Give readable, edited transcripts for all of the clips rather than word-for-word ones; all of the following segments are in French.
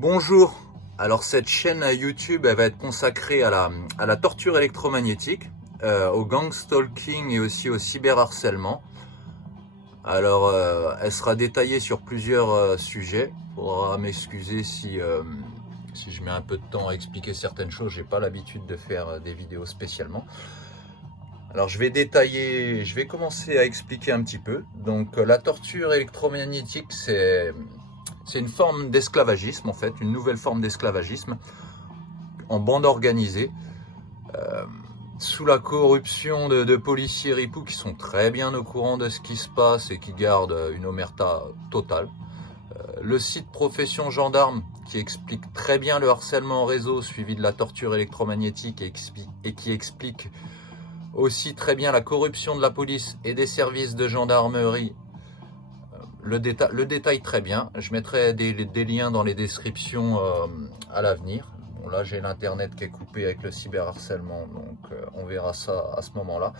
Bonjour, alors cette chaîne YouTube elle va être consacrée à la torture électromagnétique, au gang stalking et aussi au cyberharcèlement. Alors elle sera détaillée sur plusieurs sujets. Il faudra m'excuser si je mets un peu de temps à expliquer certaines choses, j'ai pas l'habitude de faire des vidéos spécialement. Alors je vais commencer à expliquer un petit peu. Donc la torture électromagnétique c'est une forme d'esclavagisme en fait, une nouvelle forme d'esclavagisme en bande organisée, sous la corruption de policiers ripoux qui sont très bien au courant de ce qui se passe et qui gardent une omerta totale. Le site Profession Gendarme qui explique très bien le harcèlement en réseau suivi de la torture électromagnétique et qui explique aussi très bien la corruption de la police et des services de gendarmerie. Le détail très bien. Je mettrai des liens dans les descriptions à l'avenir. Bon, là, j'ai l'internet qui est coupé avec le cyberharcèlement, donc on verra ça à ce moment-là.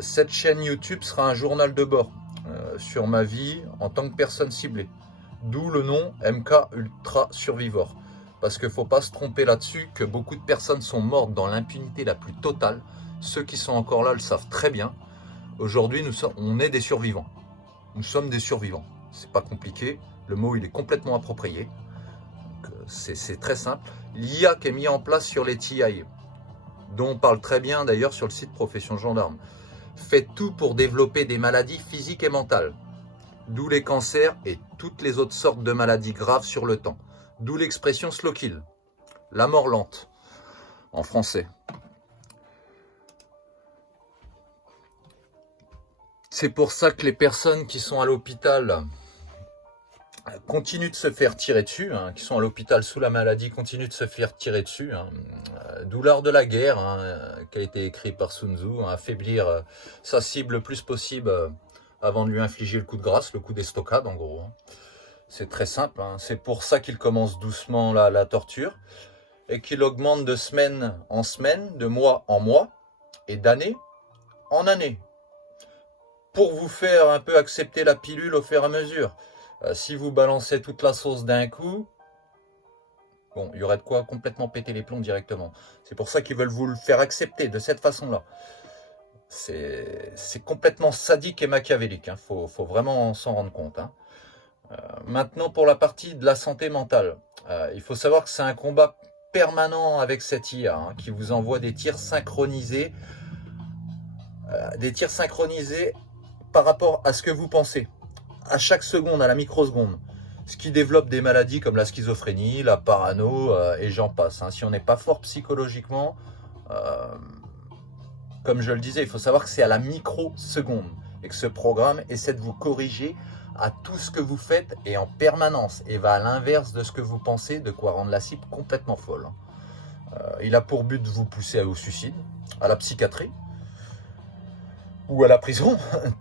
Cette chaîne YouTube sera un journal de bord sur ma vie en tant que personne ciblée. D'où le nom MK Ultra Survivor. Parce qu'il ne faut pas se tromper là-dessus, que beaucoup de personnes sont mortes dans l'impunité la plus totale. Ceux qui sont encore là le savent très bien. Aujourd'hui, on est des survivants. Nous sommes des survivants. C'est pas compliqué. Le mot, il est complètement approprié. C'est très simple. L'IA qui est mise en place sur les TI, dont on parle très bien d'ailleurs sur le site Profession Gendarme, fait tout pour développer des maladies physiques et mentales. D'où les cancers et toutes les autres sortes de maladies graves sur le temps. D'où l'expression slow kill, la mort lente, en français. C'est pour ça que les personnes qui sont à l'hôpital continuent de se faire tirer dessus, qui sont à l'hôpital sous la maladie continuent de se faire tirer dessus. D'où l'art de la guerre, qui a été écrit par Sun Tzu, affaiblir sa cible le plus possible avant de lui infliger le coup de grâce, le coup d'estocade en gros. C'est très simple, c'est pour ça qu'il commence doucement la torture et qu'il augmente de semaine en semaine, de mois en mois et d'année en année, pour vous faire un peu accepter la pilule au fur et à mesure. Si vous balancez toute la sauce d'un coup, bon, il y aurait de quoi complètement péter les plombs directement. C'est pour ça qu'ils veulent vous le faire accepter de cette façon-là. C'est complètement sadique et machiavélique, faut vraiment s'en rendre compte. Maintenant, pour la partie de la santé mentale, il faut savoir que c'est un combat permanent avec cette IA, qui vous envoie des tirs synchronisés par rapport à ce que vous pensez, à chaque seconde, à la microseconde. Ce qui développe des maladies comme la schizophrénie, la parano, et j'en passe. Si on n'est pas fort psychologiquement, comme je le disais, il faut savoir que c'est à la microseconde et que ce programme essaie de vous corriger à tout ce que vous faites et en permanence et va à l'inverse de ce que vous pensez, de quoi rendre la cible complètement folle. Il a pour but de vous pousser au suicide, à la psychiatrie ou à la prison,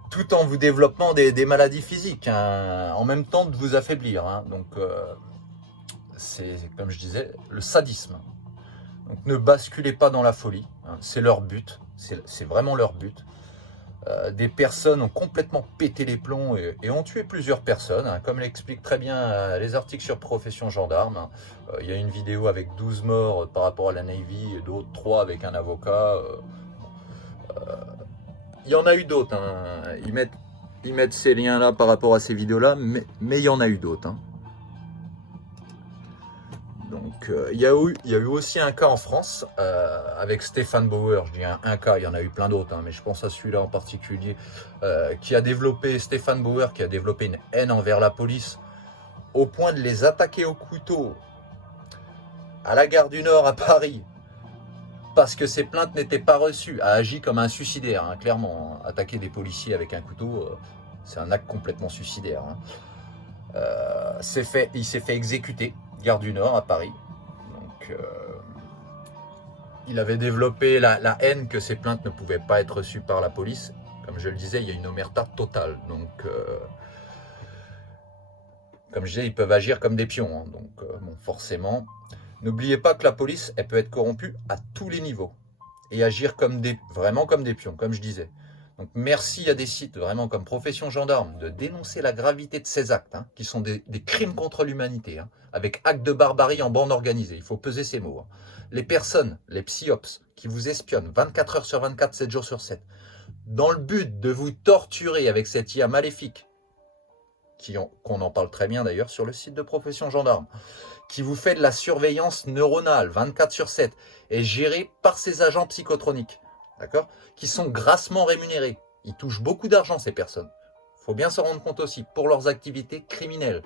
tout en vous développant des maladies physiques, en même temps de vous affaiblir. Donc c'est, comme je disais, le sadisme. Donc ne basculez pas dans la folie, c'est leur but, c'est vraiment leur but. Des personnes ont complètement pété les plombs et ont tué plusieurs personnes, comme l'expliquent très bien les articles sur Profession Gendarme. Il y a une vidéo avec 12 morts par rapport à la Navy et d'autres 3 avec un avocat. Il y en a eu d'autres, ils mettent ces liens-là par rapport à ces vidéos-là, mais il y en a eu d'autres. Donc, il y a eu aussi un cas en France avec Stéphane Bauer. Je dis un cas, il y en a eu plein d'autres, mais je pense à celui-là en particulier, Stéphane Bauer, qui a développé une haine envers la police au point de les attaquer au couteau à la gare du Nord à Paris parce que ses plaintes n'étaient pas reçues, a agi comme un suicidaire, clairement. Attaquer des policiers avec un couteau, c'est un acte complètement suicidaire. Il s'est fait exécuter, gare du Nord à Paris. Donc, il avait développé la haine que ces plaintes ne pouvaient pas être reçues par la police. Comme je le disais, il y a une omerta totale. Donc, comme je disais, ils peuvent agir comme des pions. Donc, bon, forcément, n'oubliez pas que la police, elle peut être corrompue à tous les niveaux et agir vraiment comme des pions, comme je disais. Donc merci à des sites vraiment comme Profession Gendarme de dénoncer la gravité de ces actes, hein, qui sont des crimes contre l'humanité, hein, avec actes de barbarie en bande organisée. Il faut peser ces mots. Hein. Les personnes, les psyops, qui vous espionnent 24 heures sur 24, 7 jours sur 7, dans le but de vous torturer avec cette IA maléfique, qu'on en parle très bien d'ailleurs sur le site de Profession Gendarme, qui vous fait de la surveillance neuronale 24 sur 7 et gérée par ces agents psychotroniques, d'accord, qui sont grassement rémunérés. Ils touchent beaucoup d'argent, ces personnes. Il faut bien se rendre compte aussi, pour leurs activités criminelles,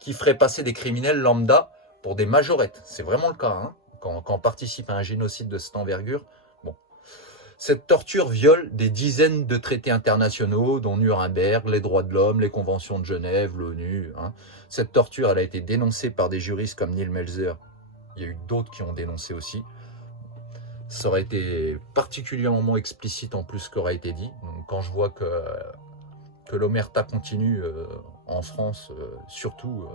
qui feraient passer des criminels lambda pour des majorettes. C'est vraiment le cas, hein, quand on participe à un génocide de cette envergure. Bon. Cette torture viole des dizaines de traités internationaux, dont Nuremberg, les droits de l'homme, les conventions de Genève, l'ONU. Hein. Cette torture, elle a été dénoncée par des juristes comme Neil Melzer. Il y a eu d'autres qui ont dénoncé aussi. Ça aurait été particulièrement explicite en plus ce qui aurait été dit. Donc, quand je vois que l'omerta continue en France, surtout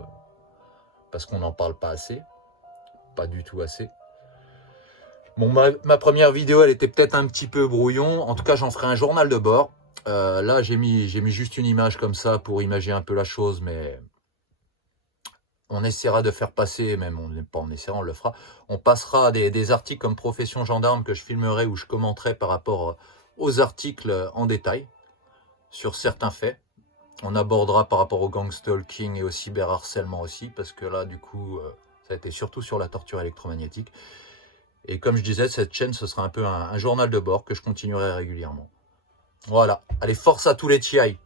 parce qu'on n'en parle pas assez, pas du tout assez. Bon, ma première vidéo, elle était peut-être un petit peu brouillon. En tout cas, j'en ferai un journal de bord. Là, j'ai mis juste une image comme ça pour imaginer un peu la chose, mais on essaiera de faire passer, même on essaiera, on le fera. On passera des articles comme Profession Gendarme que je filmerai ou je commenterai par rapport aux articles en détail sur certains faits. On abordera par rapport au gangstalking et au cyberharcèlement aussi, parce que là, du coup, ça a été surtout sur la torture électromagnétique. Et comme je disais, cette chaîne, ce sera un peu un journal de bord que je continuerai régulièrement. Voilà. Allez, force à tous les TI.